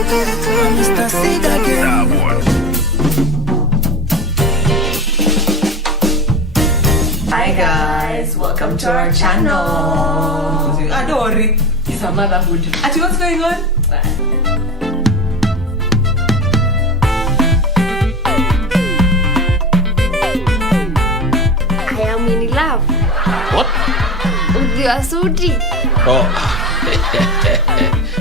Mr. Sig again. Hi guys, welcome to our channel. Don't worry, It's a motherhood. Ati, what's going on? I am in love. What? With your suti. Oh.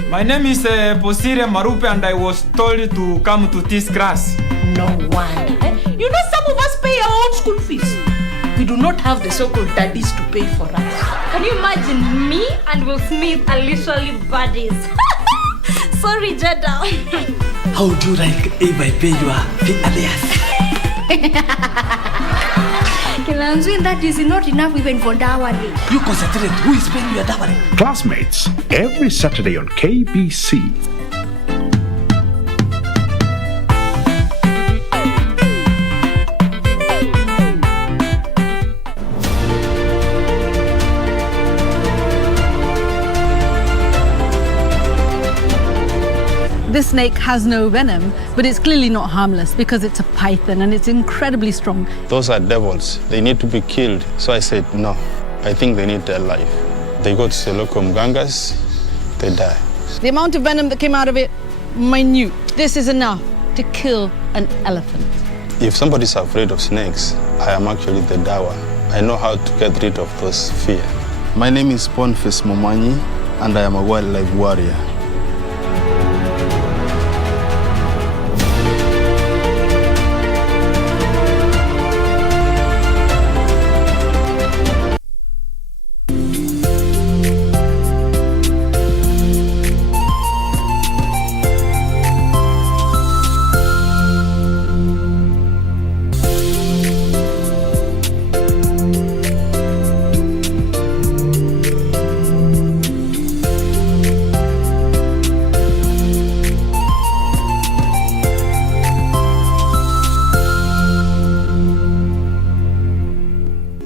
My name is Posire Marupe and I was told to come to this class. No wonder. You know, some of us pay our own school fees. We do not have the so-called daddies to pay for us. Can you imagine me and Will Smith are literally buddies? Sorry, Jada. How would you like if I pay your fee alias? Kilanzwin, that is not enough even for dowry. You concentrate. Who is paying your dowry? Classmates, every Saturday on KBC. This snake has no venom, but it's clearly not harmless because it's a python and it's incredibly strong. Those are devils. They need to be killed. So I said, no, I think they need their life. They go to the local mgangas, they die. The amount of venom that came out of it, minute. This is enough to kill an elephant. If somebody's afraid of snakes, I am actually the dawa. I know how to get rid of those fear. My name is Boniface Momanyi, and I am a wildlife warrior.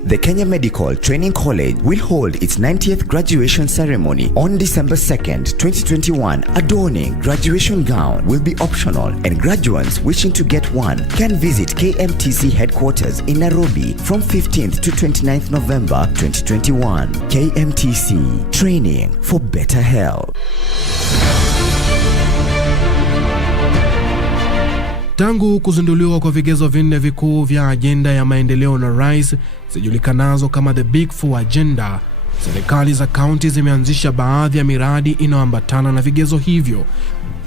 The Kenya Medical Training College will hold its 90th graduation ceremony on December 2nd, 2021. Adorning graduation gown will be optional, and graduates wishing to get one can visit KMTC headquarters in Nairobi from 15th to 29th November 2021. KMTC, training for better health. Tangu kuzinduliwa kwa vigezo vinne vikuu vya ajenda ya maendeleo na rais zijulikanazo kama the Big Four Agenda, serikali za kaunti zimeanzisha baadhi ya miradi inayoambatana na vigezo hivyo.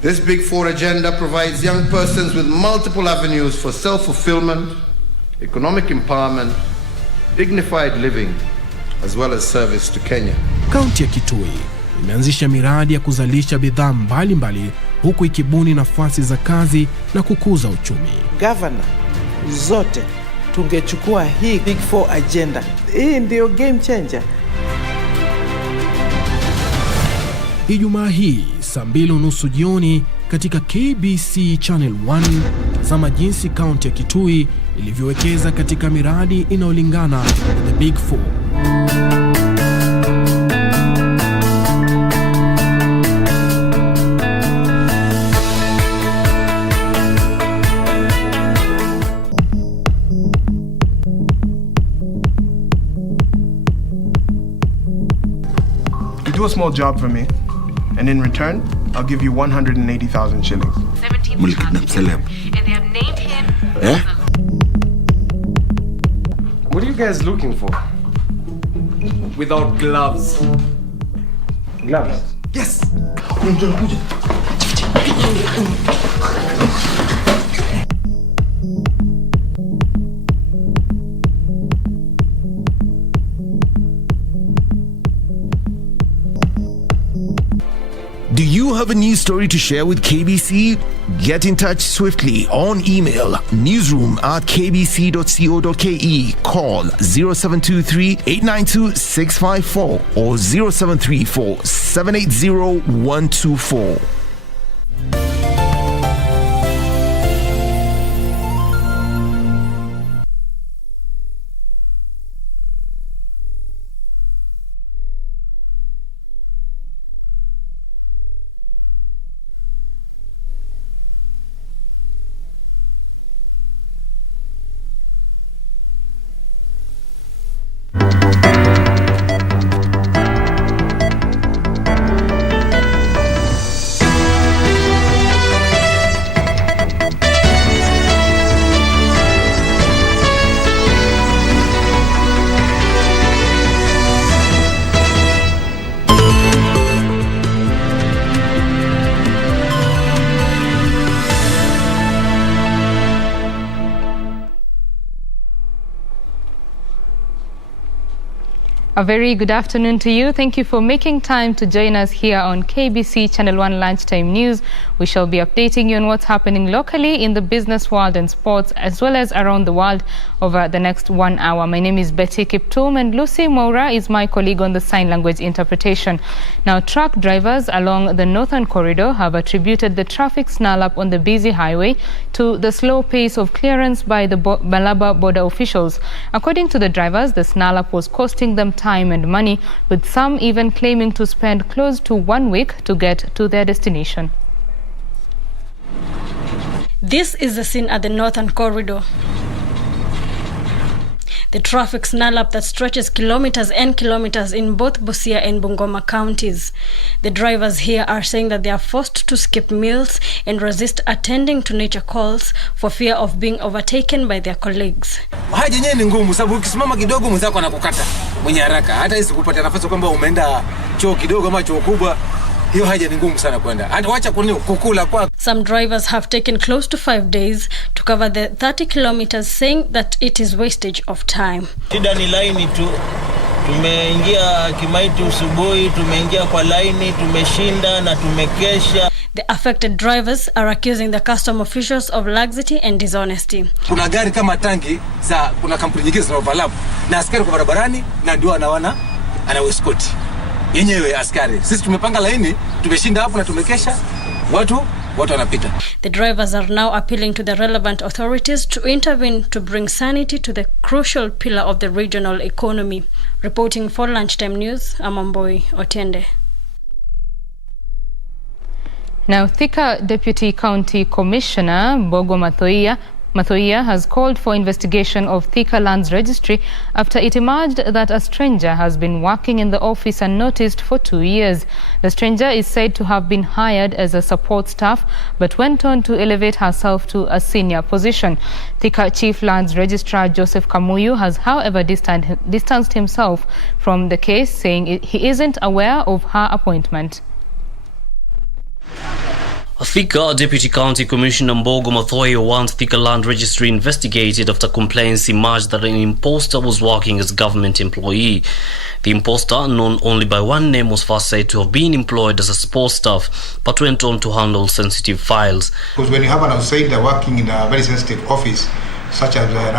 This Big Four Agenda provides young persons with multiple avenues for self-fulfillment, economic empowerment, dignified living, as well as service to Kenya. Kaunti ya Kitui imeanzisha miradi ya kuzalisha bidhaa mbalimbali huku ikibuni nafasi za kazi na kukuza uchumi. Governor, zote tungechukua hii Big Four Agenda. Hii ndio game changer. Ijumaa hii saa 2:30 jioni katika KBC Channel 1, tazama jinsi kaunti ya Kitui ilivyowekeza katika miradi inayolingana na the Big Four. Do a small job for me, and in return, I'll give you 180,000 shillings. 17 celeb. And they have named him. Eh? What are you guys looking for? Without gloves. Gloves? Yes. Do you have a news story to share with KBC? Get in touch swiftly on email newsroom@kbc.co.ke, call 0723 892 654 or 0734 780 124. A very good afternoon to you. Thank you for making time to join us here on KBC Channel 1 Lunchtime News. We shall be updating you on what's happening locally in the business world and sports, as well as around the world over the next 1 hour. My name is Betty Kiptum, and Lucy Moura is my colleague on the sign language interpretation. Now, truck drivers along the Northern Corridor have attributed the traffic snarl-up on the busy highway to the slow pace of clearance by the Malaba border officials. According to the drivers, the snarl-up was costing them time and money, with some even claiming to spend close to 1 week to get to their destination. This is the scene at the Northern Corridor. The traffic snarl-up that stretches kilometers and kilometers in both Busia and Bungoma counties. The drivers here are saying that they are forced to skip meals and resist attending to nature calls for fear of being overtaken by their colleagues. Haja yenyewe ni ngumu sababu ukisimama kidogo mwenzako anakukata mwenye haraka. Hata hizi kupata nafasi kwamba umeenda choo kidogo ama choo kubwa, hiyo haja ni ngumu sana kwenda. Hata wacha kukula kwa. Some drivers have taken close to 5 days to cover the 30 kilometers, saying that it is wastage of time. Shida ni laini tu. Tumeingia Kimaiti usubuhi, tumeingia kwa laini, tumeshinda na tumekesha. The affected drivers are accusing the custom officials of laxity and dishonesty. Kuna gari kama tangi za kuna kampuni nyingine za overlap na askari kwa barabarani na ndio ana escort. Yenyewe askari. Sisi tumepanga laini, tumeshinda hapo na tumekesha. Watu wanapita. The drivers are now appealing to the relevant authorities to intervene to bring sanity to the crucial pillar of the regional economy. Reporting for Lunchtime News, Amamboi Otiende. Now, Thika Deputy County Commissioner Bogo Mathoia has called for investigation of Thika Lands Registry after it emerged that a stranger has been working in the office unnoticed for 2 years. The stranger is said to have been hired as a support staff but went on to elevate herself to a senior position. Thika Chief Lands Registrar Joseph Kamuyu has, however, distanced himself from the case, saying he isn't aware of her appointment. Thika Deputy County Commissioner Mbogo Mathoia wants Thika Land Registry investigated after complaints emerged that an imposter was working as a government employee. The imposter, known only by one name, was first said to have been employed as a support staff, but went on to handle sensitive files. Because when you have an outsider working in a very sensitive office, such as a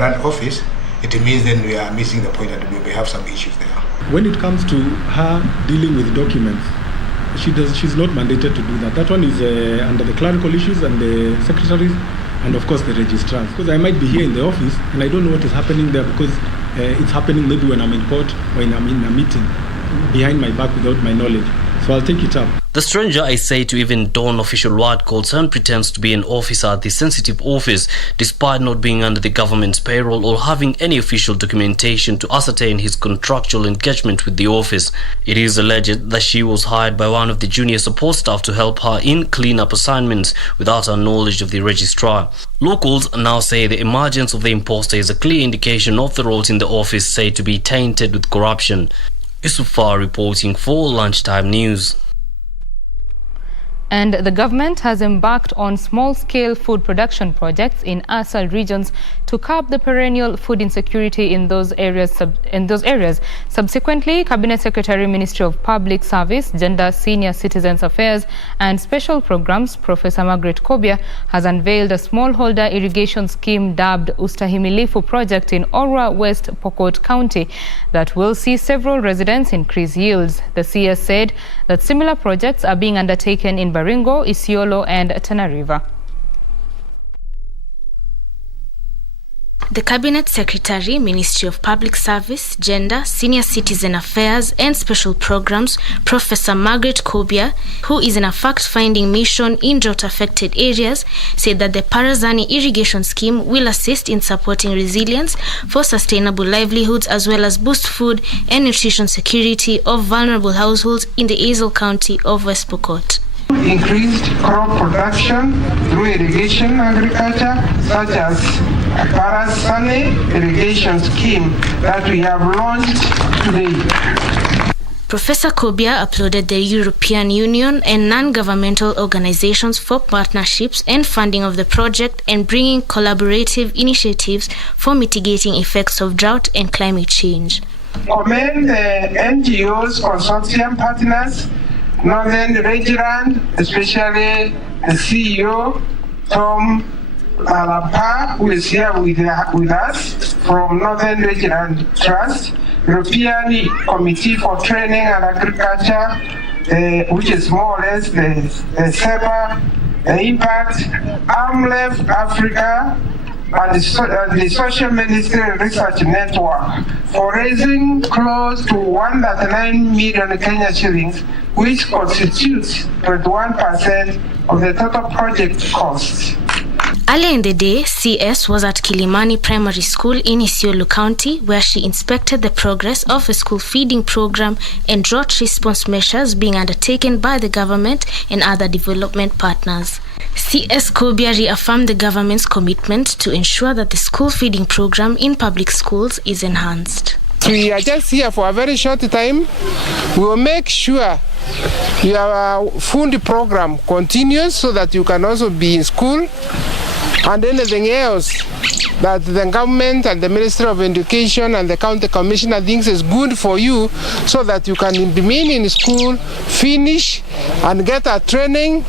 rand office, it means then we are missing the point that we have some issues there. When it comes to her dealing with documents, she's not mandated to do that. That one is under the clerical issues and the secretaries and of course the registrars. Because I might be here in the office and I don't know what is happening there because it's happening maybe when I'm in court or when I'm in a meeting behind my back without my knowledge. So I'll take it up. The stranger is said to even don official word codes and pretends to be an officer at the sensitive office despite not being under the government's payroll or having any official documentation to ascertain his contractual engagement with the office. It is alleged that she was hired by one of the junior support staff to help her in clean-up assignments without her knowledge of the registrar. Locals now say the emergence of the imposter is a clear indication of the roles in the office said to be tainted with corruption. Isufar reporting for Lunchtime News. And the government has embarked on small-scale food production projects in ASAL regions to curb the perennial food insecurity in those areas. Subsequently, Cabinet Secretary, Ministry of Public Service, Gender, Senior Citizens Affairs and Special Programs, Professor Margaret Kobia, has unveiled a smallholder irrigation scheme dubbed Ustahimilifu Project in Orwa, West Pokot County that will see several residents increase yields. The CS said that similar projects are being undertaken in Baringo, Isiolo and Tana River. The Cabinet Secretary, Ministry of Public Service, Gender, Senior Citizen Affairs and Special Programs, Professor Margaret Kobia, who is in a fact-finding mission in drought-affected areas, said that the Parazani irrigation scheme will assist in supporting resilience for sustainable livelihoods as well as boost food and nutrition security of vulnerable households in the Azle County of West Pokot. Increased crop production through irrigation agriculture, such as Parazani irrigation scheme that we have launched today. Professor Kobia applauded the European Union and non-governmental organizations for partnerships and funding of the project and bringing collaborative initiatives for mitigating effects of drought and climate change. commend the NGOs, consortium partners, Northern Region, especially the CEO, Tom Alapa, who is here with us from Northern Region Trust, European Committee for Training and Agriculture, which is more or less the SEPA, Impact, AMLEF Africa, and the Social Ministry Research Network for raising close to 139 million Kenya shillings, which constitutes 21% of the total project costs. Earlier in the day, CS was at Kilimani Primary School in Isiolo County, where she inspected the progress of a school feeding program and drought response measures being undertaken by the government and other development partners. CS Kobia reaffirmed the government's commitment to ensure that the school feeding program in public schools is enhanced. We are just here for a very short time. We will make sure your food program continues so that you can also be in school, and anything else that the government and the Ministry of Education and the County Commissioner thinks is good for you, so that you can remain in school, finish and get a training,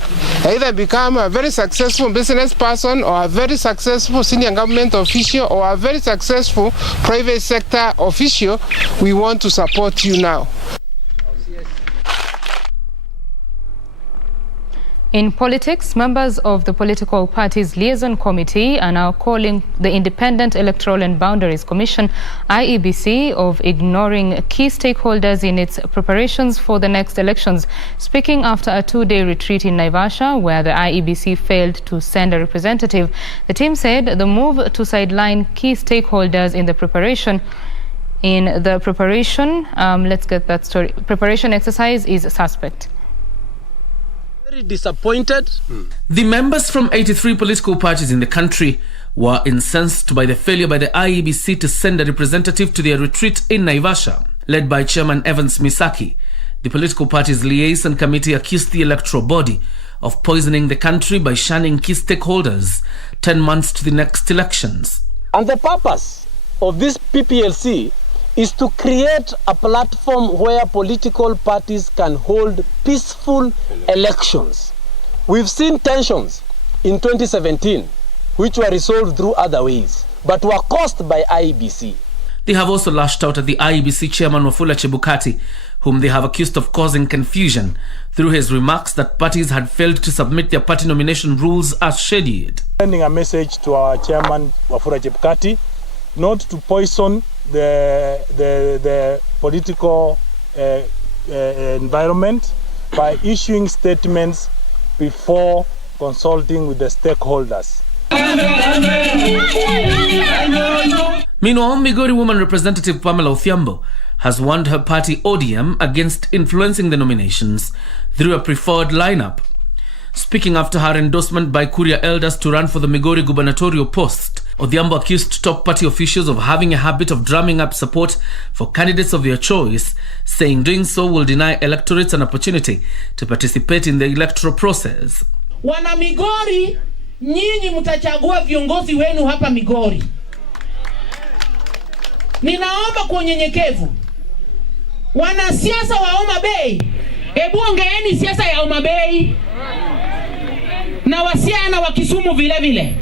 either become a very successful business person or a very successful senior government official or a very successful private sector official. We want to support you now. In politics, members of the political parties' liaison committee are now calling the Independent Electoral and Boundaries Commission, IEBC, of ignoring key stakeholders in its preparations for the next elections. Speaking after a two-day retreat in Naivasha, where the IEBC failed to send a representative, the team said the move to sideline key stakeholders in the preparation preparation exercise is suspect. Very disappointed. The members from 83 political parties in the country were incensed by the failure by the IEBC to send a representative to their retreat in Naivasha. Led by Chairman Evans Misaki, the political parties' liaison committee accused the electoral body of poisoning the country by shunning key stakeholders 10 months to the next elections. And the purpose of this PPLC is to create a platform where political parties can hold peaceful elections. We've seen tensions in 2017, which were resolved through other ways, but were caused by IEBC. They have also lashed out at the IEBC chairman Wafula Chebukati, whom they have accused of causing confusion through his remarks that parties had failed to submit their party nomination rules as scheduled. Sending a message to our chairman Wafula Chebukati not to poison the political environment by issuing statements before consulting with the stakeholders. Meanwhile, Migori woman representative Pamela Othiambo has warned her party ODM against influencing the nominations through a preferred lineup. Speaking after her endorsement by Kuria elders to run for the Migori gubernatorial post, Odhiambo accused top party officials of having a habit of drumming up support for candidates of their choice, saying doing so will deny electorates an opportunity to participate in the electoral process. Wana Migori, nyinyi mtachagua viongozi wenu hapa Migori. Ninaomba kwa unyenyekevu, wanasiasa wa Homa Bay, hebu ongeeni siasa ya Homa Bay na wasiana wa Kisumu vile vile.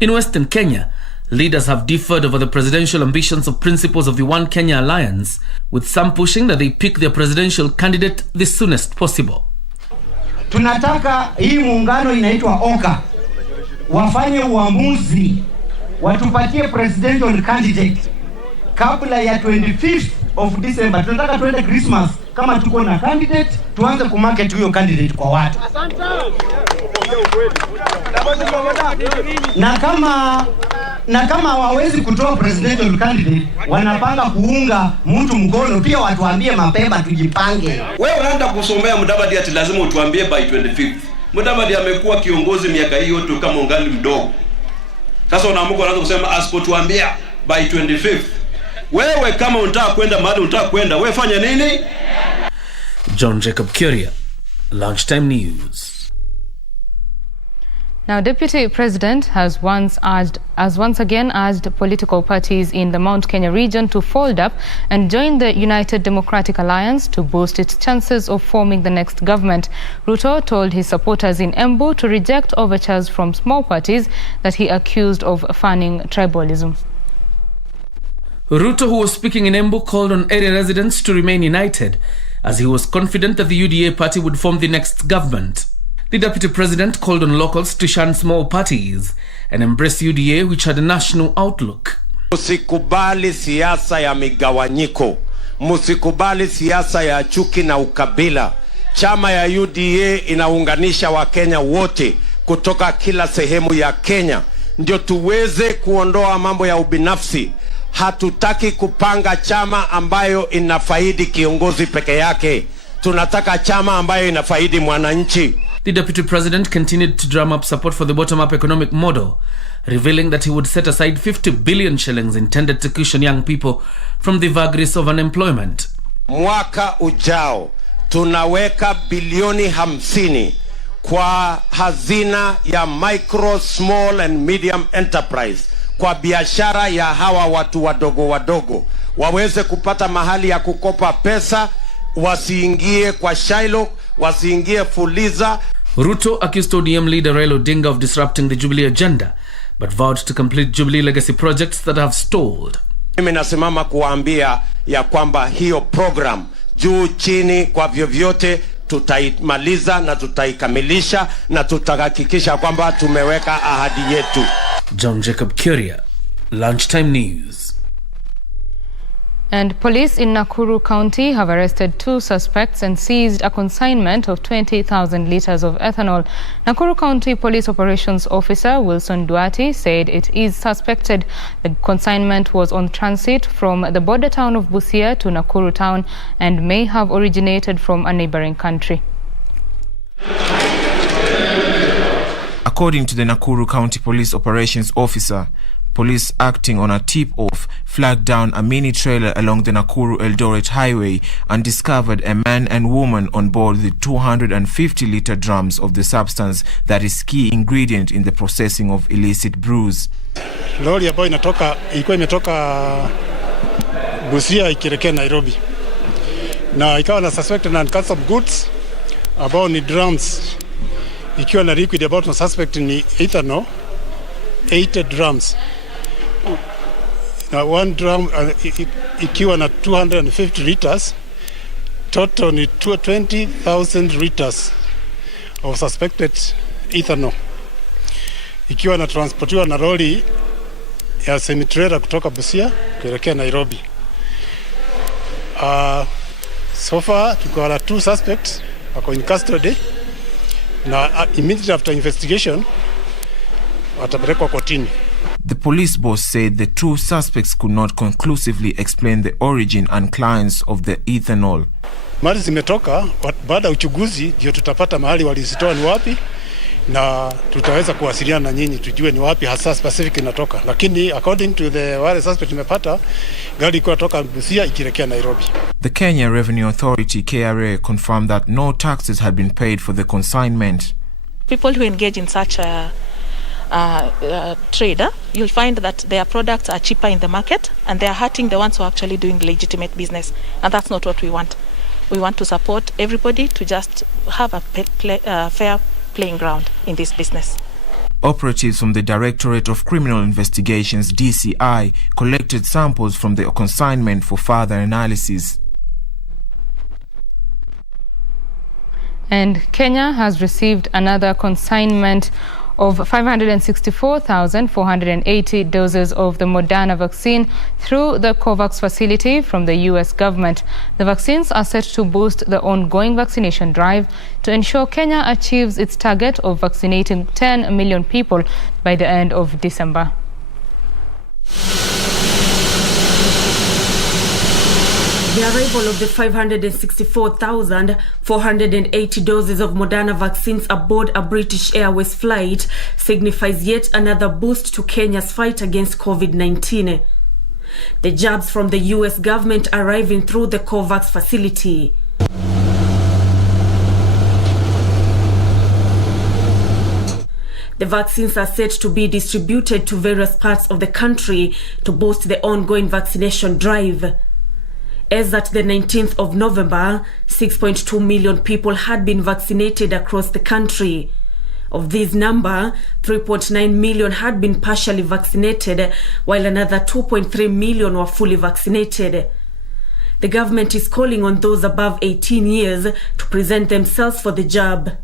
In Western Kenya, leaders have differed over the presidential ambitions of principles of the One Kenya Alliance, with some pushing that they pick their presidential candidate the soonest possible. Tunataka hii muungano inaitwa OKA wafanye uamuzi, watupatie presidential candidate kabla ya 25th of December. Tunataka tuende Christmas kama tuko na candidate, tuanze kumarket huyo candidate kwa watu. Na kama hawawezi kutoa presidential candidate, wanapanga kuunga mtu mkono, pia watuambie mapema tujipange. Wewe unaenda kusomea Mudavadi ati lazima utuambie by 25th. Mudavadi amekuwa kiongozi miaka hiyo tu kama ungali mdogo. Sasa unaamka unaanza kusema asipotuambia by 25th. Wewe kama unataka kwenda mahali unataka kwenda, wewe fanya nini? John Jacob Kuria, Lunchtime News. Now, Deputy President has once again urged political parties in the Mount Kenya region to fold up and join the United Democratic Alliance to boost its chances of forming the next government. Ruto told his supporters in Embu to reject overtures from small parties that he accused of fanning tribalism. Ruto, who was speaking in Embu, called on area residents to remain united, as he was confident that the UDA party would form the next government. The Deputy President called on locals to shun small parties and embrace UDA, which had a national outlook. Musikubali siasa ya migawanyiko. Musikubali siasa ya chuki na ukabila. Chama ya UDA inaunganisha Wakenya wote kutoka kila sehemu ya Kenya. Ndio tuweze kuondoa mambo ya ubinafsi. Hatutaki kupanga chama ambayo inafaidi kiongozi peke yake. Tunataka chama ambayo inafaidi mwananchi. The Deputy President continued to drum up support for the bottom-up economic model, revealing that he would set aside 50 billion shillings intended to cushion young people from the vagaries of unemployment. Mwaka ujao, tunaweka bilioni 50 kwa hazina ya micro, small and medium enterprise, kwa biashara ya hawa watu wadogo wadogo, waweze kupata mahali ya kukopa pesa, wasiingie kwa Shylock, wasiingie Fuliza. Ruto accused ODM leader Raila Odinga of disrupting the Jubilee agenda, but vowed to complete Jubilee legacy projects that have stalled. Mimi nasimama kuambia ya kwamba hiyo program juu chini kwa vyovyote tutaimaliza na tutaikamilisha na tutahakikisha kwamba tumeweka ahadi yetu. John Jacob Kuria, Lunchtime News. And police in Nakuru County have arrested 2 suspects and seized a consignment of 20,000 litres of ethanol. Nakuru County Police Operations Officer Wilson Duarte said it is suspected the consignment was on transit from the border town of Busia to Nakuru town and may have originated from a neighbouring country. According to the Nakuru County Police Operations Officer, police acting on a tip-off flagged down a mini-trailer along the Nakuru-Eldoret highway and discovered a man and woman on board the 250-litre drums of the substance that is key ingredient in the processing of illicit brews. Lori ambayo ilikuwa imetoka Busia ikielekea Nairobi, na ikawa na suspected uncustomed goods ambao ni drums, ikiwa na liquid about na suspect ni ethanol 80 drums. Na one drum ikiwa na 250 liters, total ni 20,000 liters of suspected ethanol, ikiwa na transportiwa na lori ya semi-trailer kutoka Busia kuelekea Nairobi. So far tuko na 2 suspects wako in custody, na immediately after investigation watapelekwa kotini. The police boss said the 2 suspects could not conclusively explain the origin and clients of the ethanol. Mali zimetoka, baada ya uchunguzi ndio tutapata mahali walizitoa ni wapi, na tutaweza kuwasiliana na nyinyi tujue ni wapi hasa specific inatoka. Lakini according to the wale suspect tumepata, gari ilikuwa toka Busia ikielekea Nairobi. The Kenya Revenue Authority KRA confirmed that no taxes had been paid for the consignment. People who engage in such a trader, you'll find that their products are cheaper in the market and they are hurting the ones who are actually doing legitimate business, and that's not what we want. We want to support everybody to just have a fair playing ground in this business. Operatives from the Directorate of Criminal Investigations DCI collected samples from the consignment for further analysis. And Kenya has received another consignment of 564,480 doses of the Moderna vaccine through the COVAX facility from the US government. The vaccines are set to boost the ongoing vaccination drive to ensure Kenya achieves its target of vaccinating 10 million people by the end of December. The arrival of the 564,480 doses of Moderna vaccines aboard a British Airways flight signifies yet another boost to Kenya's fight against COVID-19. The jabs from the US government arriving through the COVAX facility. The vaccines are set to be distributed to various parts of the country to boost the ongoing vaccination drive. As at the 19th of November, 6.2 million people had been vaccinated across the country. Of this number, 3.9 million had been partially vaccinated, while another 2.3 million were fully vaccinated. The government is calling on those above 18 years to present themselves for the jab.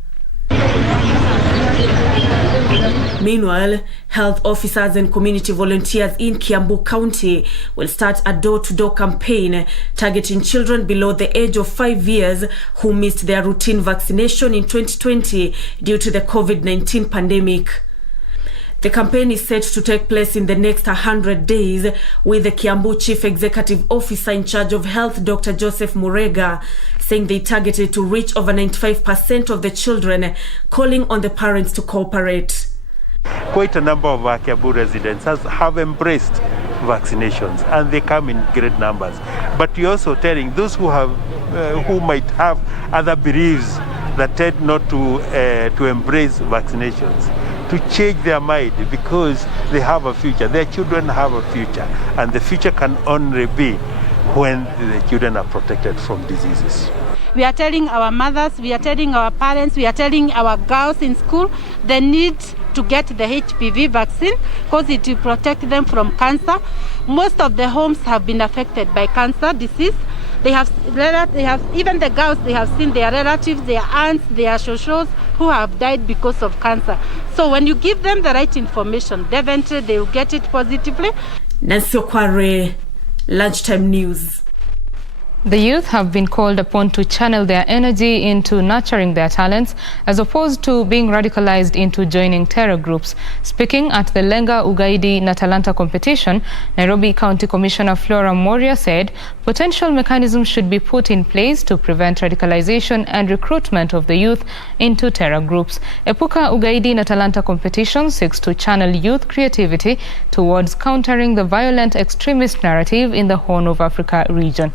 Meanwhile, health officers and community volunteers in Kiambu County will start a door-to-door campaign targeting children below the age of 5 years who missed their routine vaccination in 2020 due to the COVID-19 pandemic. The campaign is set to take place in the next 100 days, with the Kiambu Chief Executive Officer in charge of health, Dr. Joseph Murega, saying they targeted to reach over 95% of the children, calling on the parents to cooperate. Quite a number of our Kiambu residents have embraced vaccinations, and they come in great numbers. But we're also telling those who might have other beliefs that tend not to embrace vaccinations to change their mind, because they have a future. Their children have a future, and the future can only be when the children are protected from diseases. We are telling our mothers, we are telling our parents, we are telling our girls in school they need to get the HPV vaccine because it will protect them from cancer. Most of the homes have been affected by cancer disease. They have even the girls, they have seen their relatives, their aunts, their shoshos who have died because of cancer. So when you give them the right information, definitely they will get it positively. Nancy Okware, Lunchtime News. The youth have been called upon to channel their energy into nurturing their talents as opposed to being radicalized into joining terror groups. Speaking at the Lenga Ugaidi na Talanta competition, Nairobi County Commissioner Flora Moria said potential mechanisms should be put in place to prevent radicalization and recruitment of the youth into terror groups. Epuka Ugaidi na Talanta competition seeks to channel youth creativity towards countering the violent extremist narrative in the Horn of Africa region.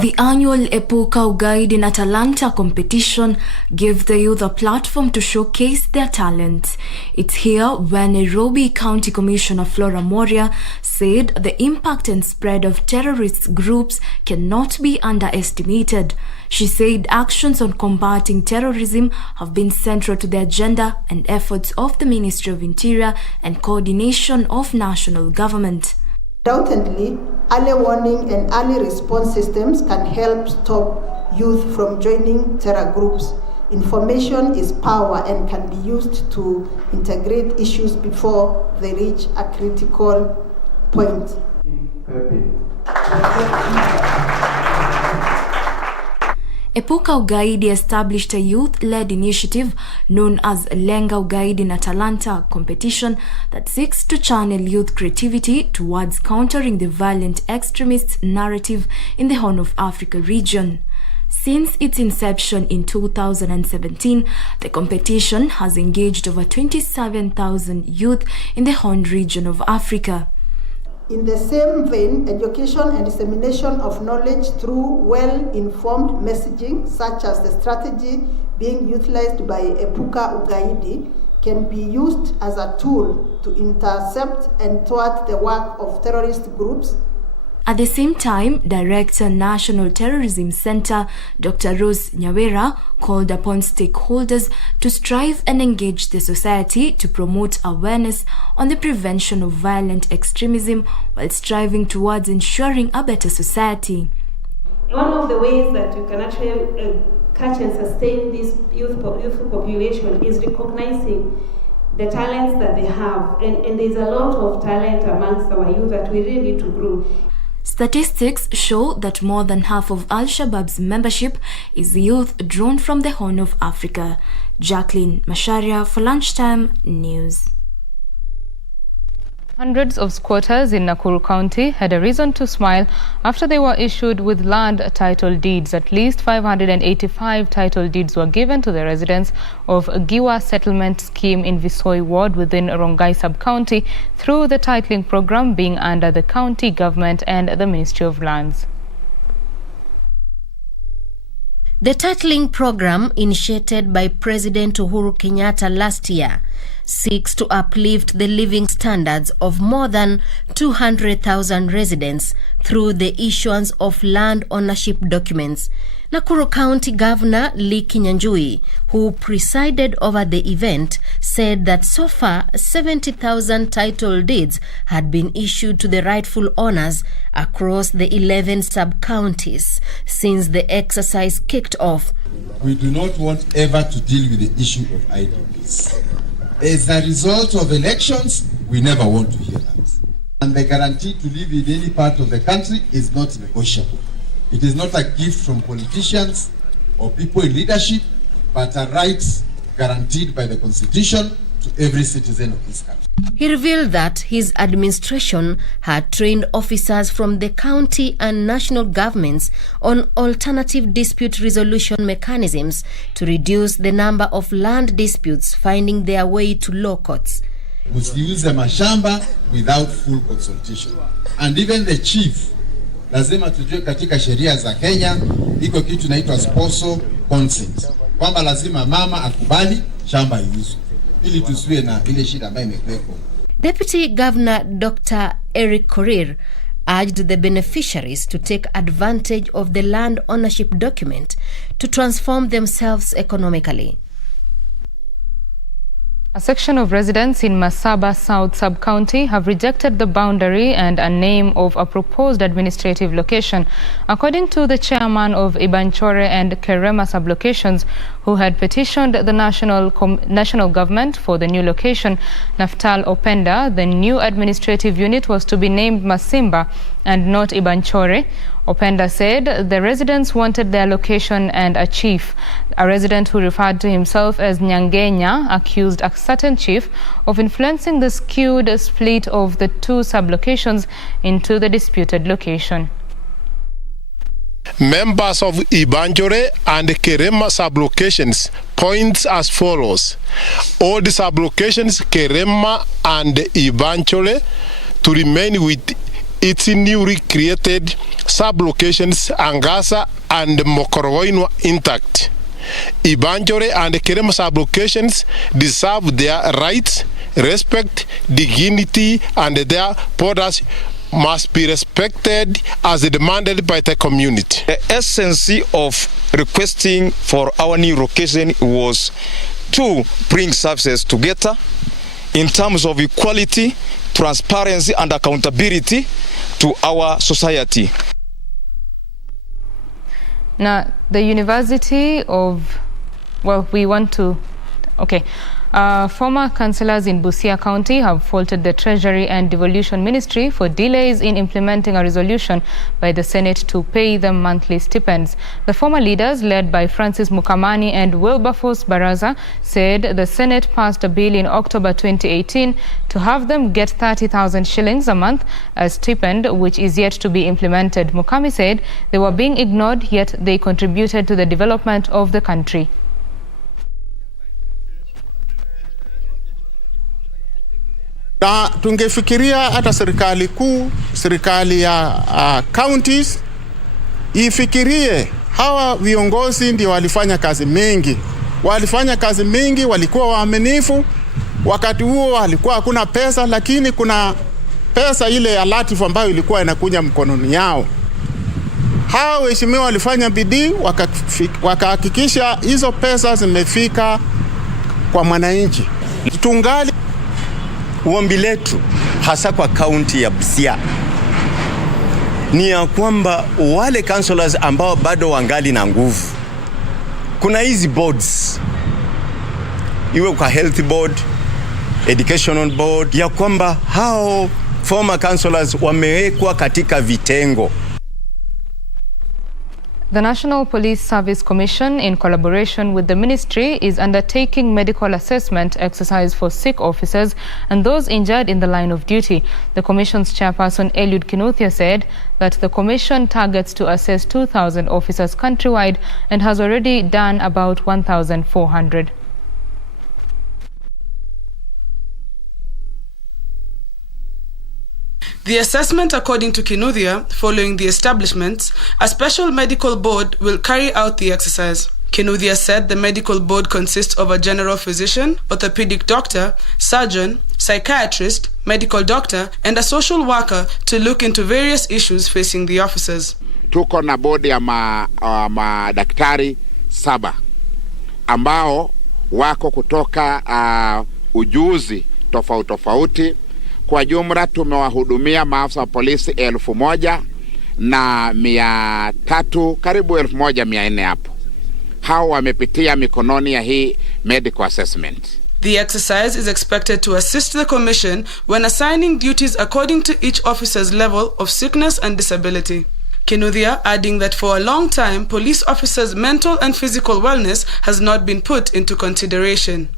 The annual Epuka Ugaidi na Talanta competition gave the youth a platform to showcase their talents. It's here when Nairobi County Commissioner Flora Moria said the impact and spread of terrorist groups cannot be underestimated. She said actions on combating terrorism have been central to the agenda and efforts of the Ministry of Interior and coordination of national government. Undoubtedly, early warning and early response systems can help stop youth from joining terror groups. Information is power and can be used to integrate issues before they reach a critical point. Epuka Ugaidi established a youth-led initiative known as Lenga Ugaidi na Talanta competition that seeks to channel youth creativity towards countering the violent extremist narrative in the Horn of Africa region. Since its inception in 2017, the competition has engaged over 27,000 youth in the Horn region of Africa. In the same vein, education and dissemination of knowledge through well-informed messaging, such as the strategy being utilized by Epuka Ugaidi, can be used as a tool to intercept and thwart the work of terrorist groups. At the same time, Director National Terrorism Center, Dr. Rose Nyawera, called upon stakeholders to strive and engage the society to promote awareness on the prevention of violent extremism while striving towards ensuring a better society. One of the ways that you can actually catch and sustain this youth population is recognizing the talents that they have. And there's a lot of talent amongst our youth that we really need to grow. Statistics show that more than half of Al-Shabaab's membership is youth drawn from the Horn of Africa. Jacqueline Masharia for Lunchtime News. Hundreds of squatters in Nakuru County had a reason to smile after they were issued with land title deeds. At least 585 title deeds were given to the residents of Giwa Settlement Scheme in Visoi Ward within Rongai Sub-County through the titling program being under the county government and the Ministry of Lands. The titling program, initiated by President Uhuru Kenyatta last year, seeks to uplift the living standards of more than 200,000 residents through the issuance of land ownership documents. Nakuru County Governor Lee Kinyanjui, who presided over the event, said that so far 70,000 title deeds had been issued to the rightful owners across the 11 sub-counties since the exercise kicked off. We do not want ever to deal with the issue of IDPs. As a result of elections, we never want to hear that. And the guarantee to live in any part of the country is not negotiable. It is not a gift from politicians or people in leadership, but a right guaranteed by the Constitution to every citizen of this country. He revealed that his administration had trained officers from the county and national governments on alternative dispute resolution mechanisms to reduce the number of land disputes finding their way to law courts. Usiuze mashamba without full consultation. And even the chief, lazima tujue katika sheria za Kenya iko kitu inaitwa spousal consent, kwamba lazima mama akubali shamba iuzwe ili tusiwe na ile shida ambayo imekuwepo. Deputy Governor Dr. Eric Korir urged the beneficiaries to take advantage of the land ownership document to transform themselves economically. A section of residents in Masaba South Sub-County have rejected the boundary and a name of a proposed administrative location. According to the chairman of Ibanchore and Kerema sub-locations, who had petitioned the national government for the new location, Naftal Openda, the new administrative unit was to be named Masimba and not Ibanchore. Openda said the residents wanted their location, and a chief, a resident who referred to himself as Nyangenya, accused a certain chief of influencing the skewed split of the two sub-locations into the disputed location. Members of Ibanjore and Kerema sub-locations points as follows. All the sub-locations, Kerema and Ibanjore, to remain with its newly created sub-locations Angasa and Mokoroinwa intact. Ibanjore and Kerema sub-locations deserve their rights, respect, dignity, and their borders must be respected as demanded by the community. The essence of requesting for our new location was to bring services together in terms of equality, transparency, and accountability to our society. Now, the University of, former councillors in Busia County have faulted the Treasury and Devolution Ministry for delays in implementing a resolution by the Senate to pay them monthly stipends. The former leaders, led by Francis Mukamani and Wilberforce Baraza, said the Senate passed a bill in October 2018 to have them get 30,000 shillings a month as stipend, which is yet to be implemented. Mukami said they were being ignored, yet they contributed to the development of the country. Na tungefikiria hata serikali kuu, serikali ya counties ifikirie hawa viongozi ndio walifanya kazi mingi. Walikuwa waaminifu. Wakati huo walikuwa hakuna pesa, lakini kuna pesa ile ya latifu ambayo ilikuwa inakuja mkononi yao. Hawa waheshimiwa walifanya bidii, wakahakikisha hizo pesa zimefika kwa mwananchi. Tungali ombi letu hasa kwa kaunti ya Busia ni ya kwamba wale councillors ambao bado wangali na nguvu, kuna hizi boards, iwe kwa health board, educational board, ya kwamba hao former councillors wamewekwa katika vitengo. The National Police Service Commission, in collaboration with the ministry, is undertaking medical assessment exercise for sick officers and those injured in the line of duty. The commission's chairperson, Eliud Kinuthia, said that the commission targets to assess 2,000 officers countrywide and has already done about 1,400. The assessment, according to Kinuthia, following the establishment, a special medical board will carry out the exercise. Kinuthia said the medical board consists of a general physician, orthopedic doctor, surgeon, psychiatrist, medical doctor, and a social worker to look into various issues facing the officers. Tuko na bodi ya madaktari 7 ambao wako kutoka ujuzi tofauti. Kwa jumla tumewahudumia maafisa wa polisi 1,300, karibu 1,400 hapo. Hao wamepitia mikononi ya hii medical assessment. The exercise is expected to assist the Commission when assigning duties according to each officer's level of sickness and disability. Kinuthia adding that for a long time, police officers' mental and physical wellness has not been put into consideration.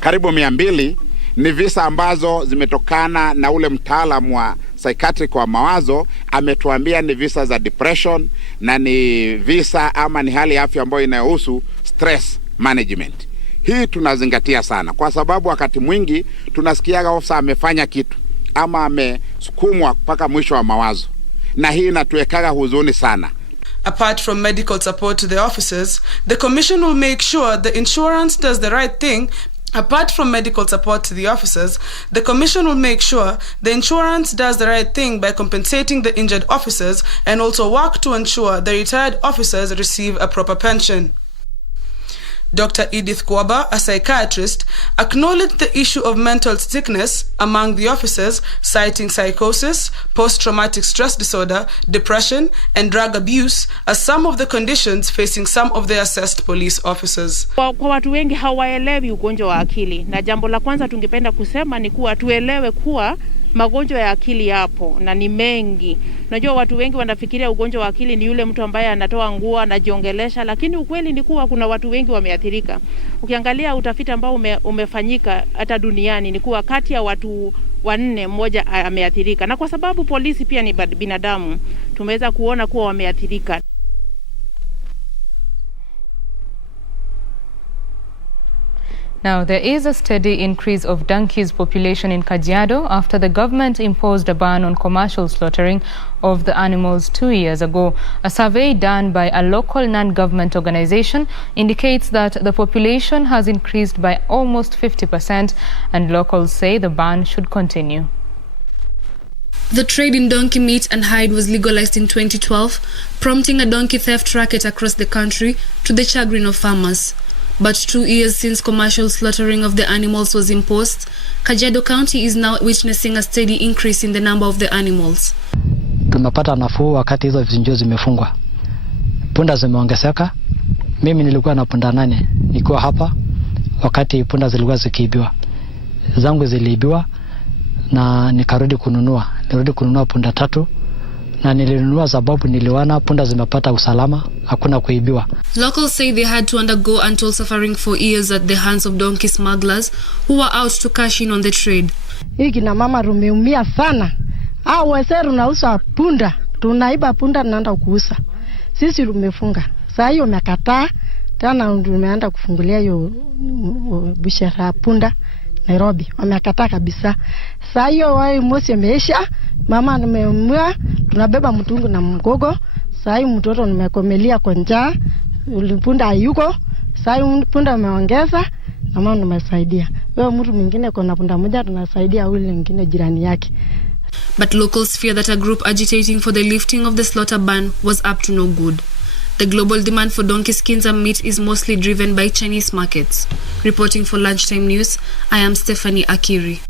Karibu 200 ni visa ambazo zimetokana na ule mtaalamu wa psychiatric wa mawazo ametuambia ni visa za depression na ni visa ama ni hali ya afya ambayo inayohusu stress management. Hii tunazingatia sana kwa sababu wakati mwingi tunasikiaga ofisa amefanya kitu ama amesukumwa mpaka mwisho wa mawazo, na hii inatuwekaga huzuni sana. Apart from medical support to the officers, the Commission will make sure the insurance does the right thing. Apart from medical support to the officers, the Commission will make sure the insurance does the right thing by compensating the injured officers and also work to ensure the retired officers receive a proper pension. Dr. Edith Kwaba, a psychiatrist, acknowledged the issue of mental sickness among the officers, citing psychosis, post-traumatic stress disorder, depression, and drug abuse as some of the conditions facing some of the assessed police officers. Kwa watu wengi hawaelewi ugonjwa wa akili, na jambo la kwanza tungependa kusema ni kuwa tuelewe kuwa magonjwa ya akili yapo na ni mengi. Unajua watu wengi wanafikiria ugonjwa wa akili ni yule mtu ambaye anatoa nguo anajiongelesha, lakini ukweli ni kuwa kuna watu wengi wameathirika. Ukiangalia utafiti ambao umefanyika hata duniani ni kuwa kati ya watu 4 mmoja ameathirika, na kwa sababu polisi pia ni binadamu tumeweza kuona kuwa wameathirika. Now, there is a steady increase of donkeys population in Kajiado after the government imposed a ban on commercial slaughtering of the animals 2 years ago. A survey done by a local non-government organization indicates that the population has increased by almost 50%, and locals say the ban should continue. The trade in donkey meat and hide was legalized in 2012, prompting a donkey theft racket across the country to the chagrin of farmers. But 2 years since commercial slaughtering of the animals was imposed, Kajiado County is now witnessing a steady increase in the number of the animals. Tumepata nafuu wakati hizo vichinjio zimefungwa. Punda zimeongezeka. Mimi nilikuwa na punda 8 nikiwa hapa wakati punda zilikuwa zikiibiwa. Zangu ziliibiwa na nikarudi kununua. Nilirudi kununua punda 3. Na nilinunua sababu niliona punda zimepata usalama, hakuna kuibiwa. Locals say they had to undergo untold suffering for years at the hands of donkey smugglers who were out to cash in on the trade. Hiki na mama rumeumia sana. Hao weseru nausa punda, tunaiba punda naenda kuuza. Sisi rumefunga. Sasa hiyo mekataa, tena tumeenda kufungulia hiyo Busia punda Nairobi. Wamekataa kabisa. Sasa hiyo wao mosi imeisha. Mama nimeumia, tunabeba mtungu na mgogo. Sasa hiyo mtoto nimekomelia kwa njaa, ulipunda hayuko. Sasa hiyo punda umeongeza na mama nimesaidia. Wewe mtu mwingine kuna punda moja tunasaidia yule mwingine jirani yake. But locals fear that a group agitating for the lifting of the slaughter ban was up to no good. The global demand for donkey skins and meat is mostly driven by Chinese markets. Reporting for Lunchtime News, I am Stephanie Akiri.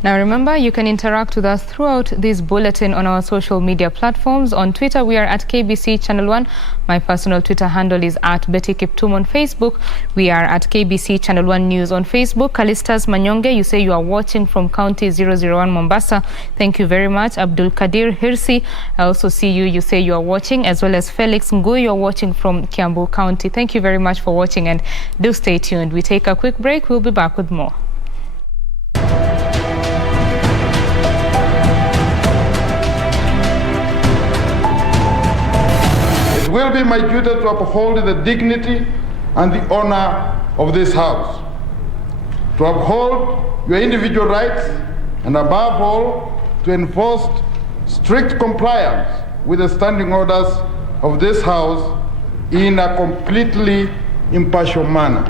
Now remember, you can interact with us throughout this bulletin on our social media platforms. On Twitter, we are at KBC Channel 1. My personal Twitter handle is at Betty Kiptum on Facebook. We are at KBC Channel 1 News on Facebook. Kalistas Manyonge, you say you are watching from County 001 Mombasa. Thank you very much. Abdul Kadir Hirsi, I also see you. You say you are watching, as well as Felix Ngui, you are watching from Kiambu County. Thank you very much for watching, and do stay tuned. We take a quick break. We'll be back with more. It will be my duty to uphold the dignity and the honor of this house, to uphold your individual rights and above all, to enforce strict compliance with the standing orders of this House in a completely impartial manner.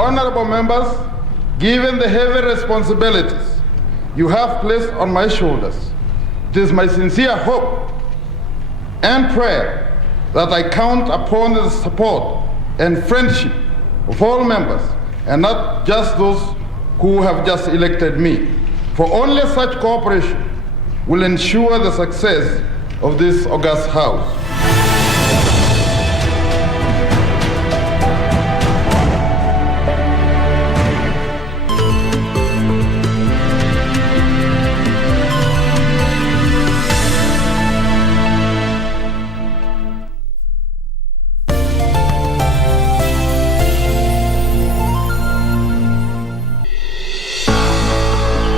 Honorable members, given the heavy responsibilities you have placed on my shoulders, it is my sincere hope and prayer that I count upon the support and friendship of all members, and not just those who have just elected me. For only such cooperation will ensure the success of this august House.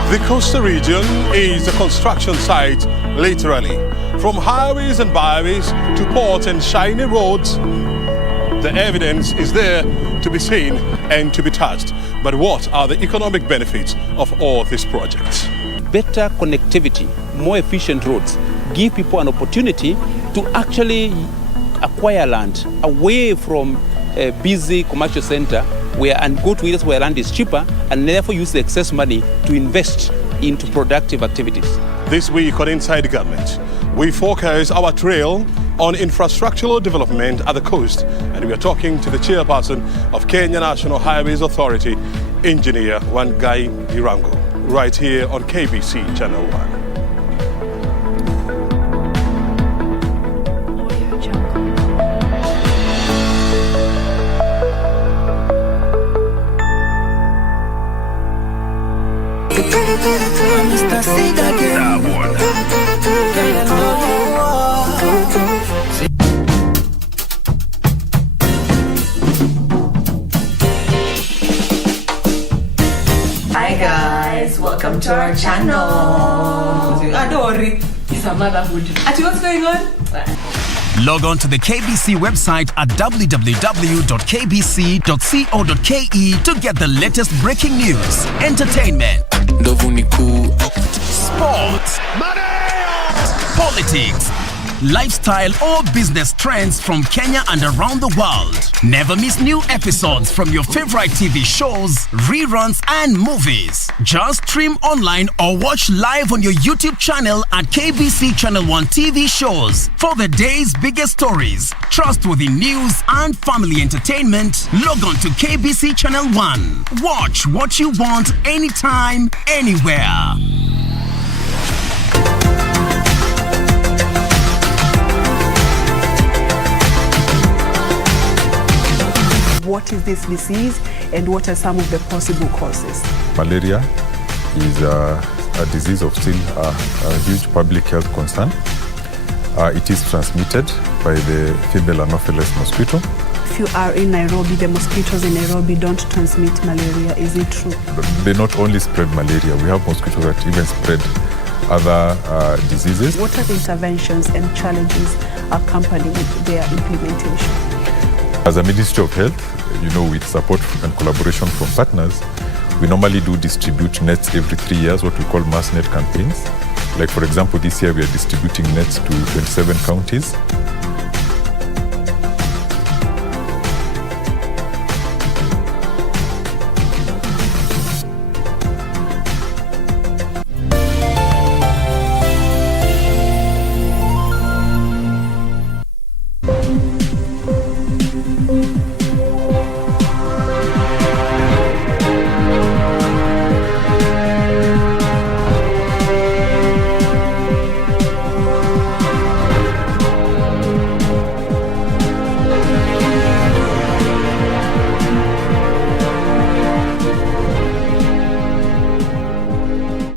The coastal region is a construction site, literally. From highways and byways to ports and shiny roads, the evidence is there to be seen and to be touched. But what are the economic benefits of all these projects? Better connectivity, more efficient roads, give people an opportunity to actually acquire land away from a busy commercial center and go to areas where land is cheaper, and therefore use the excess money to invest into productive activities. This week on Inside Government, we focus our trail on infrastructural development at the coast, and we are talking to the chairperson of Kenya National Highways Authority, Engineer Wangai Irango, right here on KBC Channel 1. Hi guys, welcome to our channel. Adori, it's a motherhood. Ati, what's going on? Log on to the KBC website at www.kbc.co.ke to get the latest breaking news, entertainment, sports, politics, lifestyle or business trends from Kenya and around the world. Never miss new episodes from your favorite TV shows, reruns and movies. Just stream online or watch live on your YouTube channel at KBC Channel 1 TV shows. For the day's biggest stories, trustworthy news and family entertainment, log on to KBC Channel 1. Watch what you want anytime, anywhere. What is this disease and what are some of the possible causes? Malaria is a disease of still a huge public health concern. It is transmitted by the female Anopheles mosquito. If you are in Nairobi, the mosquitoes in Nairobi don't transmit malaria. Is it true? They not only spread malaria, we have mosquitoes that even spread other diseases. What are the interventions and challenges accompanying their implementation? As a Ministry of Health, with support and collaboration from partners, we normally do distribute nets every 3 years, what we call mass net campaigns. Like for example, this year we are distributing nets to 27 counties.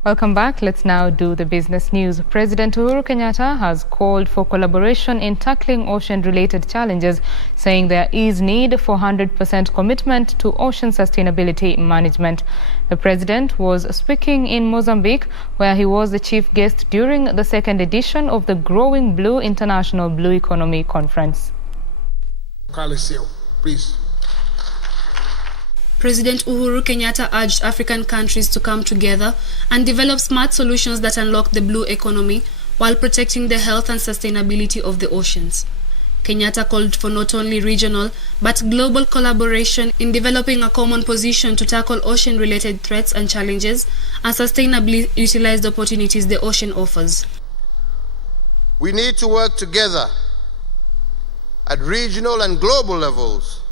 Welcome back. Let's now do the business news. President Uhuru Kenyatta has called for collaboration in tackling ocean-related challenges, saying there is need for 100% commitment to ocean sustainability management. The president was speaking in Mozambique, where he was the chief guest during the second edition of the Growing Blue International Blue Economy Conference. Please. President Uhuru Kenyatta urged African countries to come together and develop smart solutions that unlock the blue economy while protecting the health and sustainability of the oceans. Kenyatta called for not only regional but global collaboration in developing a common position to tackle ocean-related threats and challenges and sustainably utilize the opportunities the ocean offers. We need to work together at regional and global levels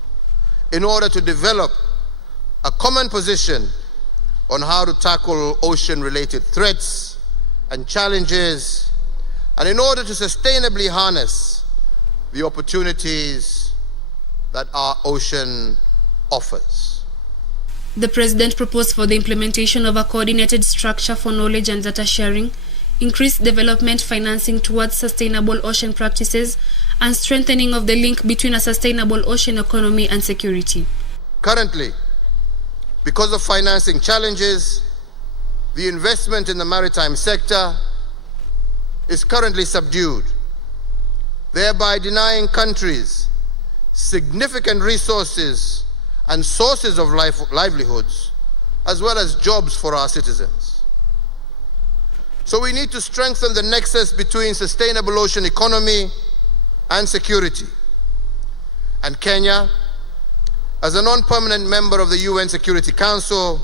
in order to develop a common position on how to tackle ocean-related threats and challenges, and in order to sustainably harness the opportunities that our ocean offers. The President proposed for the implementation of a coordinated structure for knowledge and data sharing, increased development financing towards sustainable ocean practices, and strengthening of the link between a sustainable ocean economy and security. Currently, because of financing challenges, the investment in the maritime sector is currently subdued, thereby denying countries significant resources and sources of livelihoods, as well as jobs for our citizens. So we need to strengthen the nexus between sustainable ocean economy and security. And Kenya, as a non-permanent member of the UN Security Council,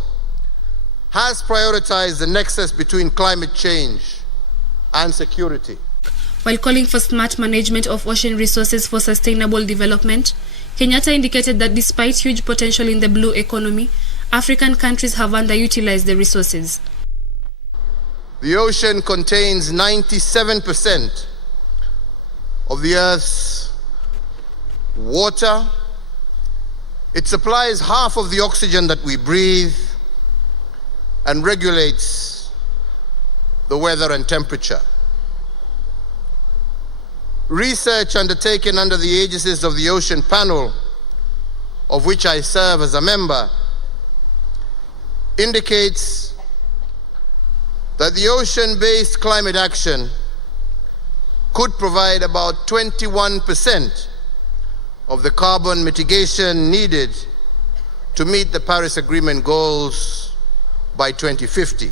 has prioritized the nexus between climate change and security. While calling for smart management of ocean resources for sustainable development, Kenyatta indicated that despite huge potential in the blue economy, African countries have underutilized the resources. The ocean contains 97% of the Earth's water. It supplies half of the oxygen that we breathe and regulates the weather and temperature. Research undertaken under the aegis of the Ocean Panel, of which I serve as a member, indicates that the ocean-based climate action could provide about 21% of the carbon mitigation needed to meet the Paris Agreement goals by 2050.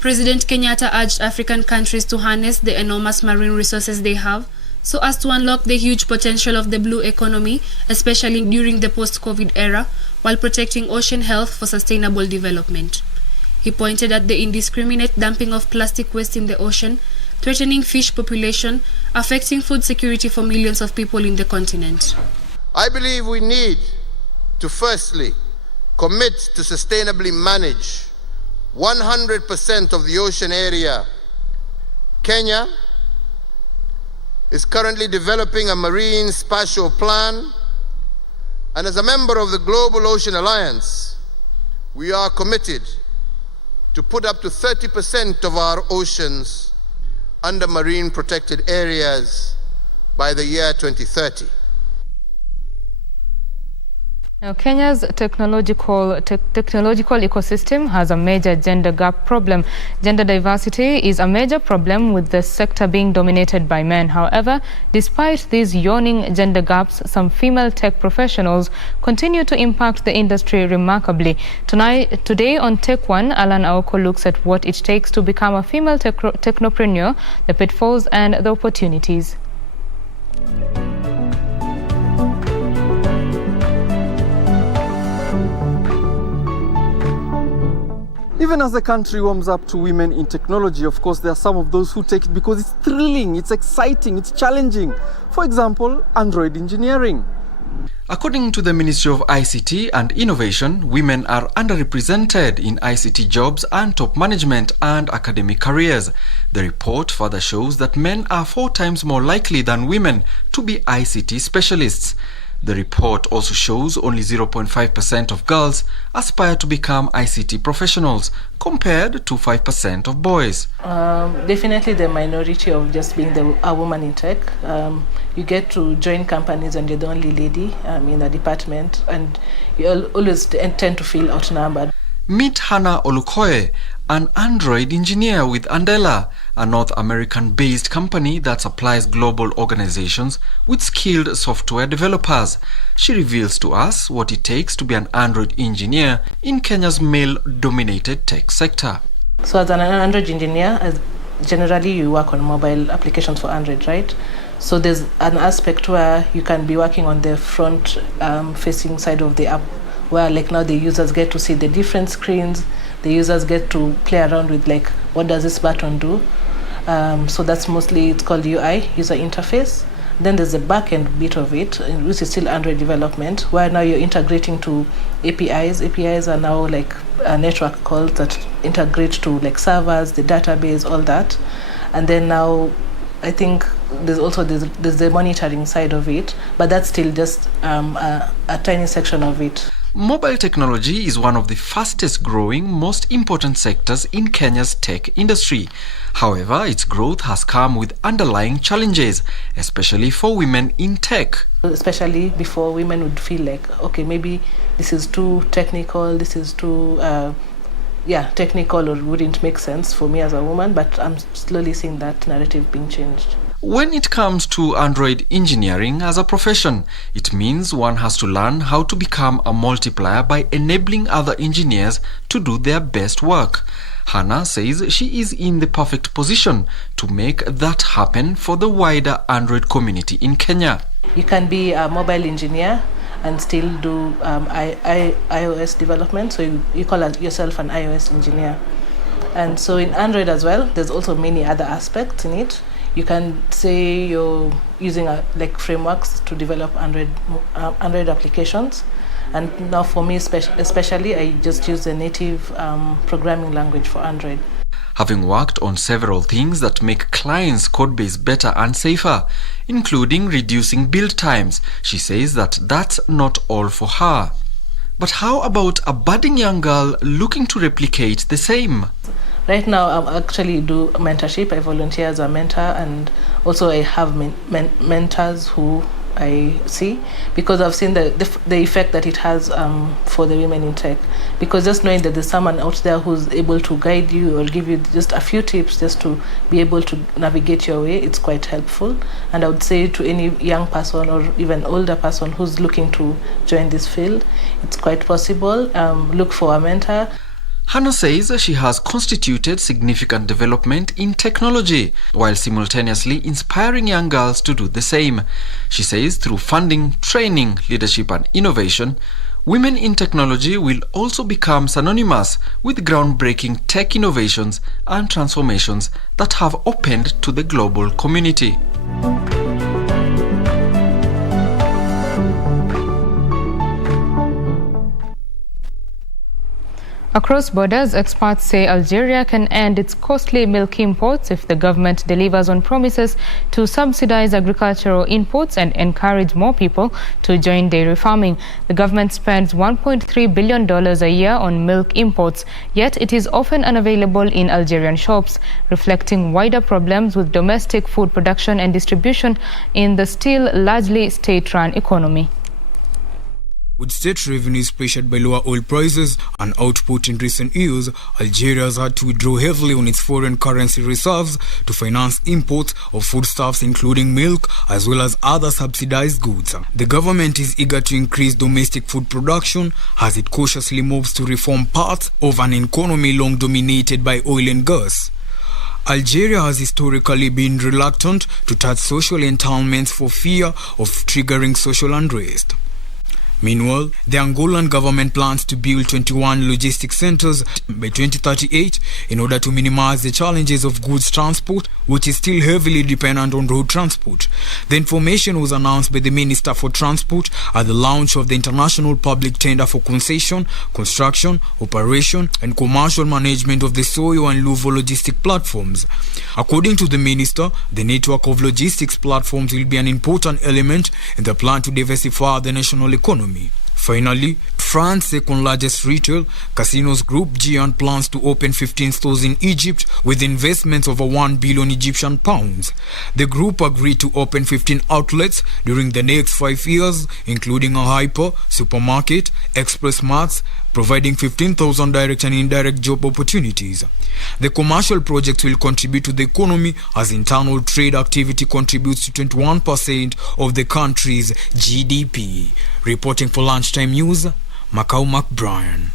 President Kenyatta urged African countries to harness the enormous marine resources they have so as to unlock the huge potential of the blue economy, especially during the post-COVID era, while protecting ocean health for sustainable development. He pointed at the indiscriminate dumping of plastic waste in the ocean, threatening fish population, affecting food security for millions of people in the continent. I believe we need to firstly commit to sustainably manage 100% of the ocean area. Kenya is currently developing a marine spatial plan, and as a member of the Global Ocean Alliance, we are committed to put up to 30% of our oceans under marine protected areas by the year 2030. Now, Kenya's technological ecosystem has a major gender gap problem. Gender diversity is a major problem, with the sector being dominated by men. However, despite these yawning gender gaps, some female tech professionals continue to impact the industry remarkably. Today on Tech One, Alan Aoko looks at what it takes to become a female technopreneur, the pitfalls and the opportunities. Even as the country warms up to women in technology, of course, there are some of those who take it because it's thrilling, it's exciting, it's challenging. For example, Android engineering. According to the Ministry of ICT and Innovation, women are underrepresented in ICT jobs and top management and academic careers. The report further shows that men are 4 times more likely than women to be ICT specialists. The report also shows only 0.5% of girls aspire to become ICT professionals, compared to 5% of boys. Definitely the minority of just being a woman in tech. You get to join companies and you're the only lady in a department, and you always tend to feel outnumbered. Meet Hannah Olukoye, an Android engineer with Andela, a North American-based company that supplies global organizations with skilled software developers. She reveals to us what it takes to be an Android engineer in Kenya's male-dominated tech sector. So as an Android engineer, generally you work on mobile applications for Android, right? So there's an aspect where you can be working on the front facing side of the app, where like now the users get to see the different screens, the users get to play around with like, what does this button do? So that's mostly, it's called UI, user interface. Then there's the back-end bit of it, which is still Android development, where now you're integrating to APIs. APIs are now like a network calls that integrate to like servers, the database, all that. And then now, I think there's also there's the monitoring side of it, but that's still just a tiny section of it. Mobile technology is one of the fastest growing, most important sectors in Kenya's tech industry. However, its growth has come with underlying challenges, especially for women in tech. Especially before, women would feel like, okay, maybe this is too technical, this is too technical, or wouldn't make sense for me as a woman, but I'm slowly seeing that narrative being changed. When it comes to Android engineering as a profession, it means one has to learn how to become a multiplier by enabling other engineers to do their best work. Hannah says she is in the perfect position to make that happen for the wider Android community in Kenya. You can be a mobile engineer and still do iOS development, so you call yourself an iOS engineer. And so in Android as well, there's also many other aspects in it. You can say you're using like frameworks to develop Android applications. And now for me especially, I just use the native programming language for Android. Having worked on several things that make clients' codebase better and safer, including reducing build times, she says that that's not all for her. But how about a budding young girl looking to replicate the same? Right now, I actually do mentorship. I volunteer as a mentor, and also I have mentors who I see, because I've seen the effect that it has for the women in tech. Because just knowing that there's someone out there who's able to guide you or give you just a few tips just to be able to navigate your way, it's quite helpful. And I would say to any young person or even older person who's looking to join this field, it's quite possible. Look for a mentor. Hannah says she has constituted significant development in technology while simultaneously inspiring young girls to do the same. She says through funding, training, leadership and innovation, women in technology will also become synonymous with groundbreaking tech innovations and transformations that have opened to the global community. Across borders, experts say Algeria can end its costly milk imports if the government delivers on promises to subsidize agricultural inputs and encourage more people to join dairy farming. The government spends $1.3 billion a year on milk imports, yet it is often unavailable in Algerian shops, reflecting wider problems with domestic food production and distribution in the still largely state-run economy. With state revenues pressured by lower oil prices and output in recent years, Algeria has had to withdraw heavily on its foreign currency reserves to finance imports of foodstuffs including milk as well as other subsidized goods. The government is eager to increase domestic food production as it cautiously moves to reform parts of an economy long dominated by oil and gas. Algeria has historically been reluctant to touch social entitlements for fear of triggering social unrest. Meanwhile, the Angolan government plans to build 21 logistics centers by 2038 in order to minimize the challenges of goods transport, which is still heavily dependent on road transport. The information was announced by the Minister for Transport at the launch of the International Public Tender for Concession, Construction, Operation and Commercial Management of the Soyo and Luvo logistic platforms. According to the Minister, the network of logistics platforms will be an important element in the plan to diversify the national economy. Finally, France's second largest retail casinos group Giant plans to open 15 stores in Egypt with investments over 1 billion Egyptian pounds. The group agreed to open 15 outlets during the next 5 years, including a hyper, supermarket, express marts, providing 15,000 direct and indirect job opportunities. The commercial projects will contribute to the economy as internal trade activity contributes to 21% of the country's GDP. Reporting for Lunchtime News, Macau McBrien.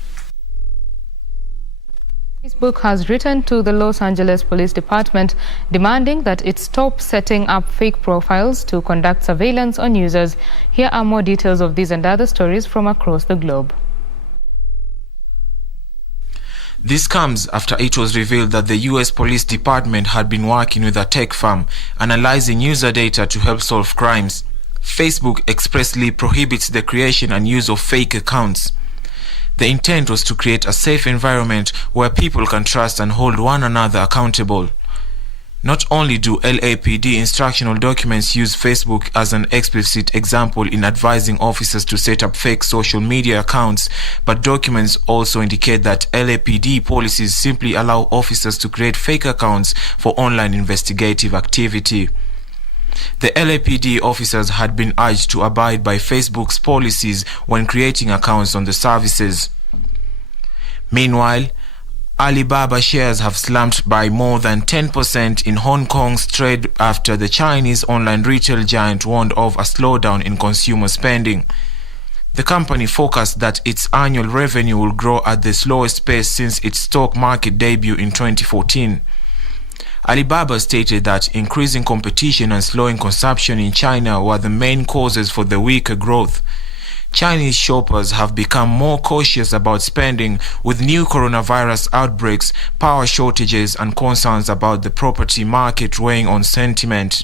Facebook has written to the Los Angeles Police Department demanding that it stop setting up fake profiles to conduct surveillance on users. Here are more details of these and other stories from across the globe. This comes after it was revealed that the US Police Department had been working with a tech firm analyzing user data to help solve crimes. Facebook expressly prohibits the creation and use of fake accounts. The intent was to create a safe environment where people can trust and hold one another accountable. Not only do LAPD instructional documents use Facebook as an explicit example in advising officers to set up fake social media accounts, but documents also indicate that LAPD policies simply allow officers to create fake accounts for online investigative activity. The LAPD officers had been urged to abide by Facebook's policies when creating accounts on the services. Meanwhile, Alibaba shares have slumped by more than 10% in Hong Kong's trade after the Chinese online retail giant warned of a slowdown in consumer spending. The company forecast that its annual revenue will grow at the slowest pace since its stock market debut in 2014. Alibaba stated that increasing competition and slowing consumption in China were the main causes for the weaker growth. Chinese shoppers have become more cautious about spending with new coronavirus outbreaks, power shortages, and concerns about the property market weighing on sentiment.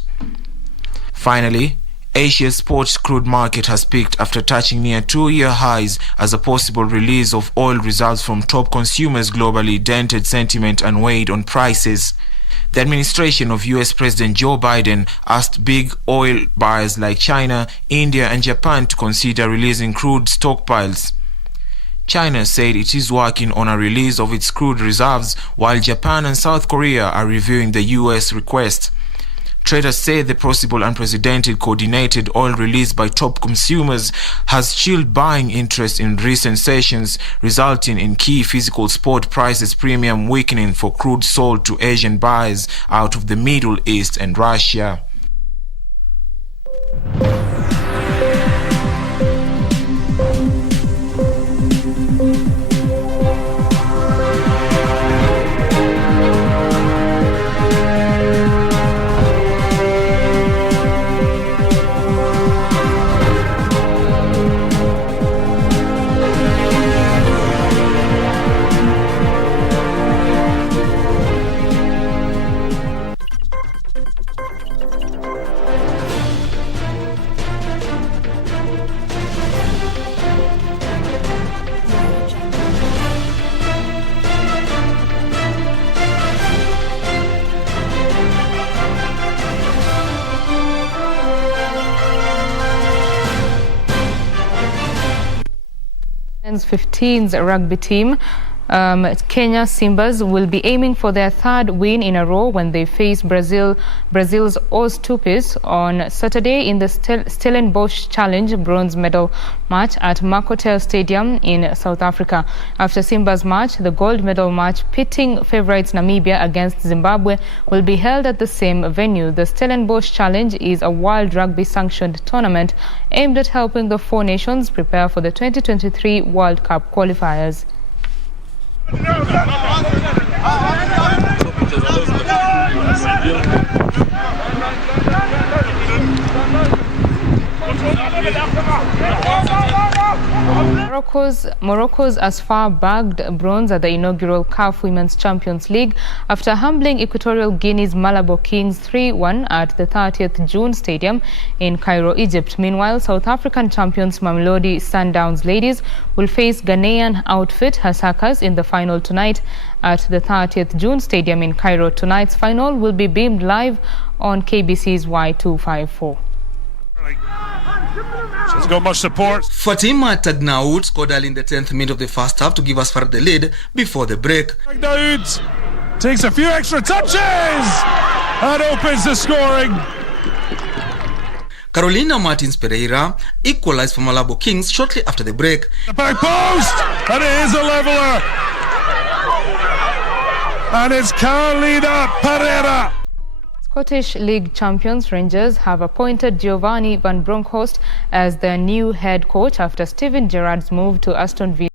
Finally, Asia's sports crude market has peaked after touching near 2-year highs as a possible release of oil results from top consumers globally dented sentiment and weighed on prices. The administration of US President Joe Biden asked big oil buyers like China, India, and Japan to consider releasing crude stockpiles. China said it is working on a release of its crude reserves, while Japan and South Korea are reviewing the US request. Traders say the possible unprecedented coordinated oil release by top consumers has chilled buying interest in recent sessions, resulting in key physical spot prices premium weakening for crude sold to Asian buyers out of the Middle East and Russia. Men's 15s rugby team, Kenya Simbas, will be aiming for their third win in a row when they face Brazil's Os Tupis on Saturday in the Stellenbosch Challenge bronze medal match at Makotel Stadium in South Africa. After Simba's match, the gold medal match pitting favourites Namibia against Zimbabwe will be held at the same venue. The Stellenbosch Challenge is a World Rugby sanctioned tournament aimed at helping the four nations prepare for the 2023 World Cup qualifiers. Morocco's Asfar bagged bronze at the inaugural CAF Women's Champions League after humbling Equatorial Guinea's Malabo Kings 3-1 at the 30th June Stadium in Cairo, Egypt. Meanwhile, South African champions Mamelodi Sundowns ladies will face Ghanaian outfit Hasakas in the final tonight at the 30th June Stadium in Cairo. Tonight's final will be beamed live on KBC's Y254. She's got much support. Fatima Tagnaoud scored early in the 10th minute of the first half to give us far the lead before the break. Tagnaoud takes a few extra touches and opens the scoring. Carolina Martins Pereira equalized for Malabo Kings shortly after the break. The back post, and it is a leveller. And it's Carolina Pereira. Scottish League champions Rangers have appointed Giovanni van Bronckhorst as their new head coach after Steven Gerrard's move to Aston Villa.